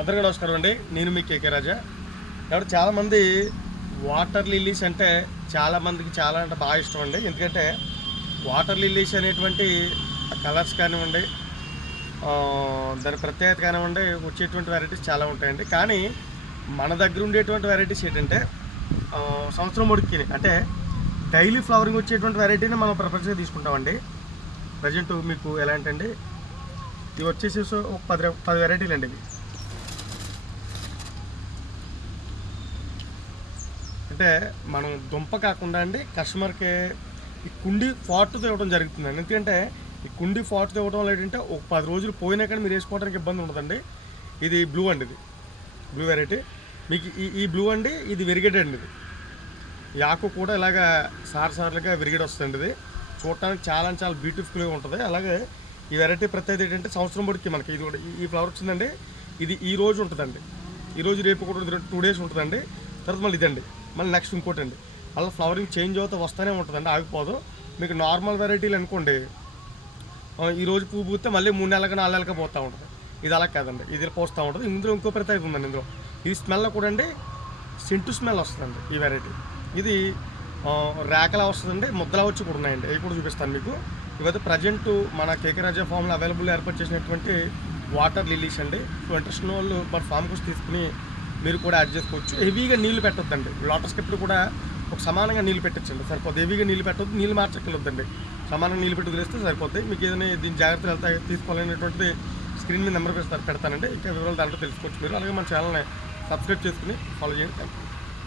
అందరికీ నమస్కారం అండి. నేను మీ కేకే రాజా. కాబట్టి చాలామంది వాటర్ లిల్లీస్ అంటే చాలామందికి చాలా అంటే బాగా ఇష్టం అండి. ఎందుకంటే వాటర్ లిల్లీస్ అనేటువంటి కలర్స్ కానివ్వండి, దాని ప్రత్యేకత కానివ్వండి, వచ్చేటువంటి వెరైటీస్ చాలా ఉంటాయండి. కానీ మన దగ్గర ఉండేటువంటి వెరైటీస్ ఏంటంటే సంవత్సరం పొడికి అంటే డైలీ ఫ్లవరింగ్ వచ్చేటువంటి వెరైటీని మనం ప్రిఫరెన్స్గా తీసుకుంటామండి. ప్రజెంట్ మీకు ఎలా అంటే ఇవి వచ్చేసి ఒక 10 వెరైటీలు అండి. ఇవి అంటే మనం దుంప కాకుండా అండి కస్టమర్కి ఈ కుండీ ఫాట్తో ఇవ్వడం జరుగుతుందండి. ఎందుకంటే ఈ కుండీ ఫాట్తో ఇవ్వడం వల్ల ఏంటంటే ఒక 10 రోజులు పోయినా కానీ మీరు వేసుకోవడానికి ఇబ్బంది ఉండదండి. ఇది బ్లూ అండి, ఇది బ్లూ వెరైటీ. మీకు ఈ బ్లూ అండి, ఇది విరిగేడ్ అండి. ఇది ఈ ఆకు కూడా ఇలాగా సార్లుగా విరిగేడ్ వస్తుంది. ఇది చూడటానికి చాలా చాలా బ్యూటిఫుల్గా ఉంటుంది. అలాగే ఈ వెరైటీ ప్రత్యేకత ఏంటంటే సంవత్సరం పొడికి మనకి ఇది కూడా ఈ ఫ్లవర్ వచ్చిందండి. ఇది ఈ రోజు ఉంటుందండి, ఈరోజు రేపు కూడా 2 డేస్ ఉంటుందండి. తర్వాత మళ్ళీ ఇదండి, మళ్ళీ నెక్స్ట్ ఇంకోటి అండి. అలా ఫ్లవరింగ్ చేంజ్ అవుతూ వస్తూనే ఉంటుందండి, ఆగిపోదు. మీకు నార్మల్ వెరైటీలు అనుకోండి, ఈరోజు పువ్వు పూస్తే మళ్ళీ 3 నెలలకి 4 నెలలకి పోతూ ఉంటుంది. ఇది అలా కాదండి, ఇది పోస్తూ ఉంటుంది. ఇందులో ఇంకో ప్రత్యేకత ఉందండి. ఇందులో ఇది స్మెల్ కూడా అండి సెంటు స్మెల్ వస్తుందండి ఈ వెరైటీ. ఇది రేకలా వస్తుందండి, ముద్దలా వచ్చి కూడా ఉన్నాయండి. అవి కూడా చూపిస్తాను మీకు. ఇవైతే ప్రజెంట్ మన కేకే రాజా ఫామ్లో అవైలబుల్ ఏర్పాటు చేసినటువంటి వాటర్ లిల్లీస్ అండి. సో ఇంట్రెస్ట్ ఉన్న వాళ్ళు మన ఫామ్కి వచ్చి తీసుకుని మీరు కూడా యాడ్ చేసుకోవచ్చు. హెవీగా నీళ్ళు పెట్టొద్దండి. లోటస్కి ఎప్పుడు కూడా ఒక సమానంగా నీళ్ళు పెట్టచ్చండి, సరిపోతుంది. హెవీగా నీళ్ళు పెట్టొద్దు, నీళ్ళు మార్చక్కర్లేదండి. సమానంగా నీళ్ళు పెట్టి వదిలేస్తే సరిపోతుంది. మీకు ఏదైనా దీని జాగ్రత్తలు వెళ్తా తీసుకోవాలనేటువంటిది స్క్రీన్ మీద నెంబర్ పెడతానండి. ఇంకా వివరాలు దాంట్లో తెలుసుకోవచ్చు మీరు. అలాగే మన ఛానల్ని సబ్స్క్రైబ్ చేసుకుని ఫాలో చేయండి. Thank you.